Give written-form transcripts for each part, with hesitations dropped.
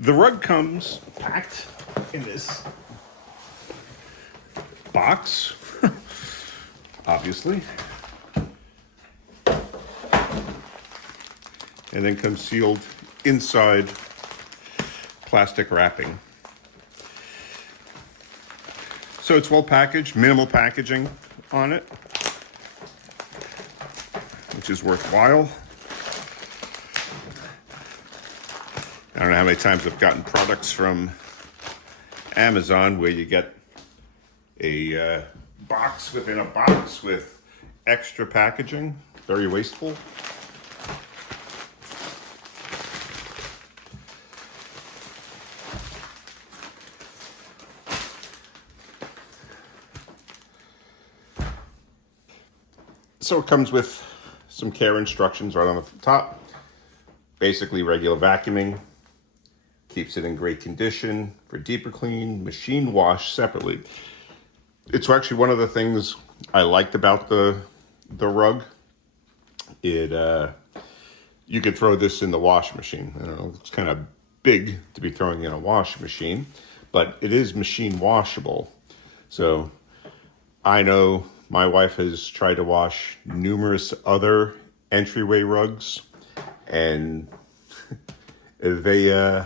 The rug comes packed in this box, obviously, and then comes sealed inside plastic wrapping. So it's well packaged, minimal packaging on it, which is worthwhile. I don't know how many times I've gotten products from Amazon where you get a box within a box with extra packaging. Very wasteful. So it comes with some care instructions right on the top. Basically regular vacuuming, keeps it in great condition for deeper clean, machine wash separately. It's actually one of the things I liked about the rug. You could throw this in the wash machine. I don't know, it's kind of big to be throwing in a wash machine, but it is machine washable. So I know my wife has tried to wash numerous other entryway rugs, and they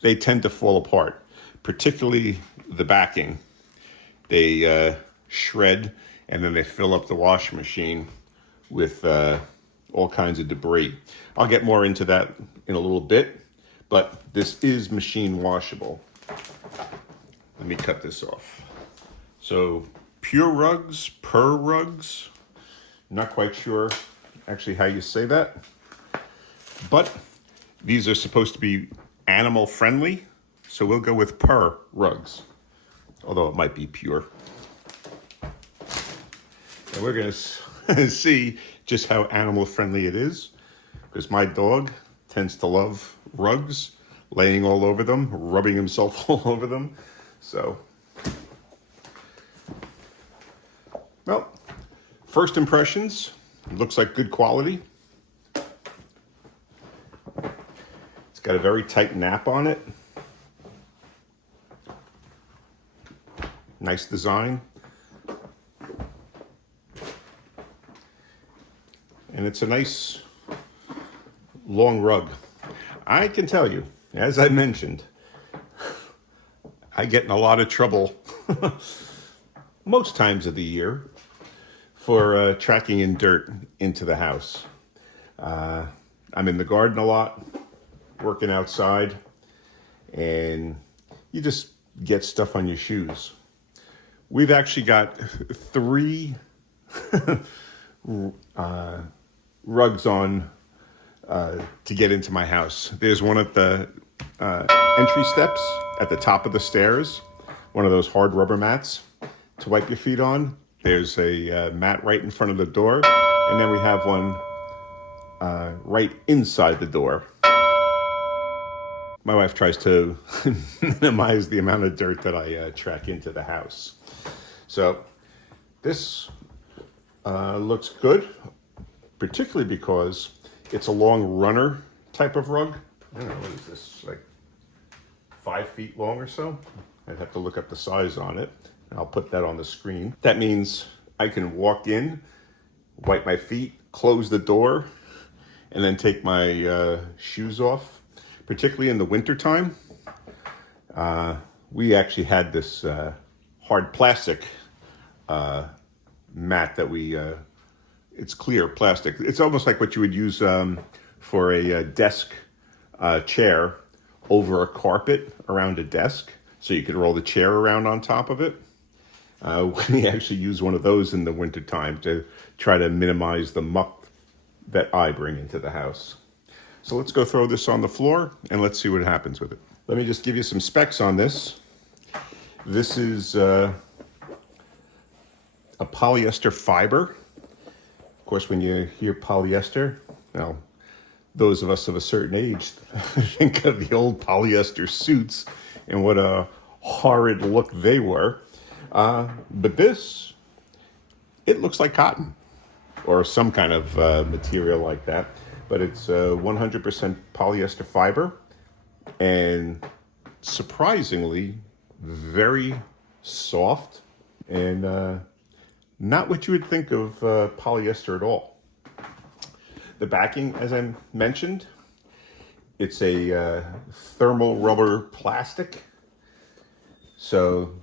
they tend to fall apart, particularly the backing. They shred, and then they fill up the washing machine with all kinds of debris. I'll get more into that in a little bit, but this is machine washable. Let me cut this off. So PURRUGS, not quite sure actually how you say that, but these are supposed to be animal friendly, so we'll go with PURRUGS, although it might be pure. And we're gonna see just how animal friendly it is, because my dog tends to love rugs, laying all over them, rubbing himself all over them. So, well, first impressions, looks like good quality. It's got a very tight nap on it. Nice design. And it's a nice long rug. I can tell you, as I mentioned, I get in a lot of trouble most times of the year for tracking in dirt into the house. I'm in the garden a lot, working outside, and you just get stuff on your shoes. We've actually got 3 rugs on to get into my house. There's one at the entry steps at the top of the stairs, one of those hard rubber mats to wipe your feet on. There's a mat right in front of the door, and then we have one right inside the door. My wife tries to minimize the amount of dirt that I track into the house. So this looks good, particularly because it's a long runner type of rug. I don't know, what is this, like 5 feet long or so? I'd have to look up the size on it. I'll put that on the screen. That means I can walk in, wipe my feet, close the door, and then take my shoes off, particularly in the wintertime. We actually had this hard plastic mat that it's clear plastic. It's almost like what you would use for a desk chair over a carpet around a desk, so you could roll the chair around on top of it. We actually use one of those in the wintertime to try to minimize the muck that I bring into the house. So let's go throw this on the floor and let's see what happens with it. Let me just give you some specs on this. This is a polyester fiber. Of course, when you hear polyester, now those of us of a certain age think of the old polyester suits and what a horrid look they were. But this, it looks like cotton or some kind of material like that. But it's 100% polyester fiber. and surprisingly very soft, and not what you would think of polyester at all. The backing, as I mentioned, it's a thermal rubber plastic, so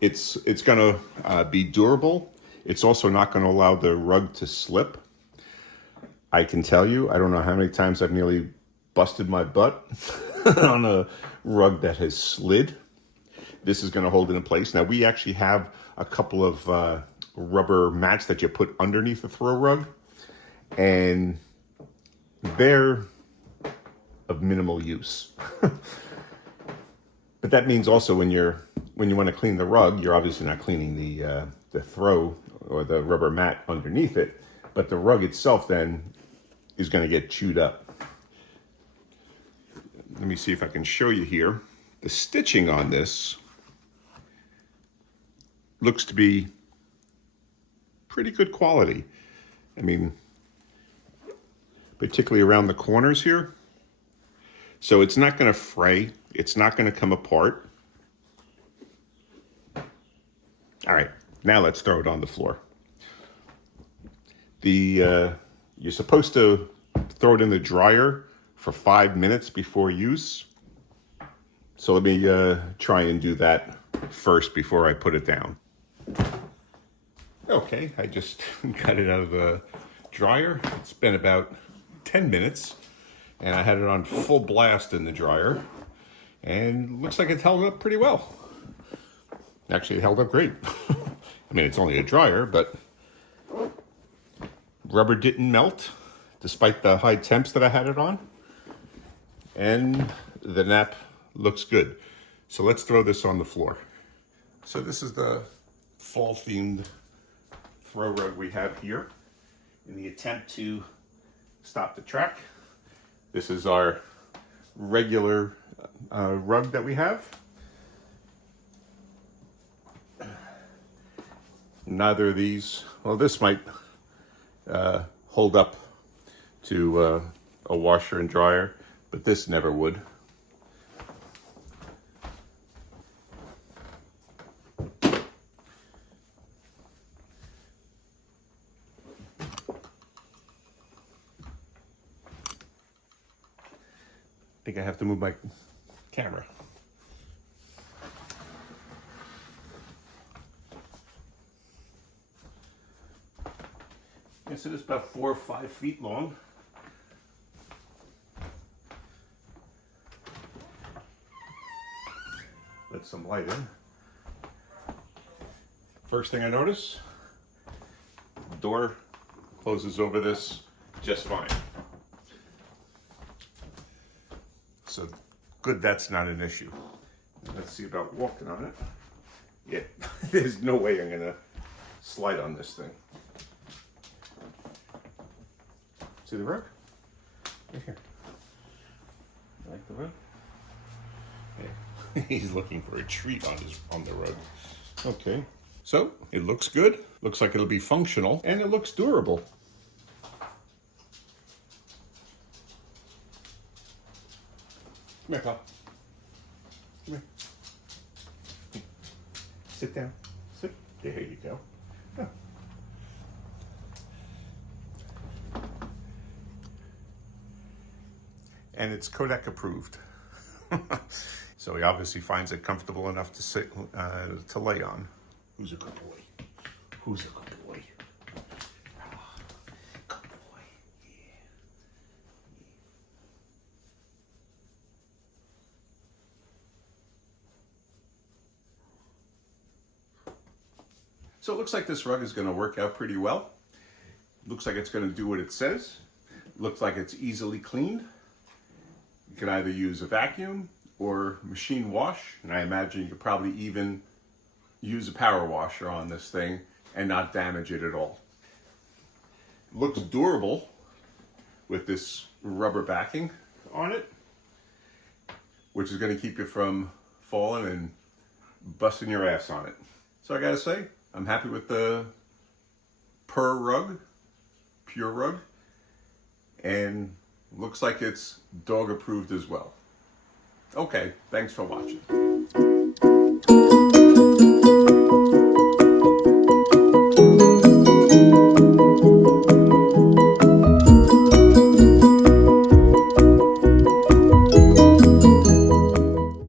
it's going to be durable. It's also not going to allow the rug to slip. I can tell you, I don't know how many times I've nearly busted my butt on a rug that has slid. This is going to hold it in place. Now, we actually have a couple of rubber mats that you put underneath the throw rug, and they're of minimal use. But that means also when you want to clean the rug, you're obviously not cleaning the throw or the rubber mat underneath it, but the rug itself then is going to get chewed up. Let me see if I can show you here. The stitching on this looks to be pretty good quality. I mean, particularly around the corners here. So it's not going to fray. It's not going to come apart. All right, now let's throw it on the floor. You're supposed to throw it in the dryer for 5 minutes before use. So let me try and do that first before I put it down. Okay, I just got it out of the dryer. It's been about 10 minutes, and I had it on full blast in the dryer, and looks like it's held up pretty well. Actually, it held up great. I mean, it's only a dryer, but rubber didn't melt despite the high temps that I had it on, and the nap looks good. So let's throw this on the floor. So this is the fall themed throw rug we have here in the attempt to stop the track. This is our regular rug that we have. Neither of these, well, this might hold up to a washer and dryer, but this never would. I think I have to move my camera. Yes, it is about 4 or 5 feet long. Let some light in. First thing I notice, the door closes over this just fine. So good, that's not an issue. Let's see about walking on it. Yeah, there's no way I'm gonna slide on this thing. See the rug? Right here. You like the rug? Yeah. He's looking for a treat on the rug. Okay. So it looks good. Looks like it'll be functional, and it looks durable. Come here, pal. Come here. Sit down. Sit. There you go. Oh. And it's Kodak approved. So he obviously finds it comfortable enough to sit, to lay on. Who's a good boy? Who's a good boy? Oh, good boy. Yeah. So it looks like this rug is going to work out pretty well. Looks like it's going to do what it says. Looks like it's easily cleaned. You can either use a vacuum or machine wash, and I imagine you could probably even use a power washer on this thing and not damage it at all. Looks durable with this rubber backing on it, which is going to keep you from falling and busting your ass on it. So I gotta say, I'm happy with the PURRUG, PURRUG, and Looks like it's dog approved as well. Okay, thanks for watching.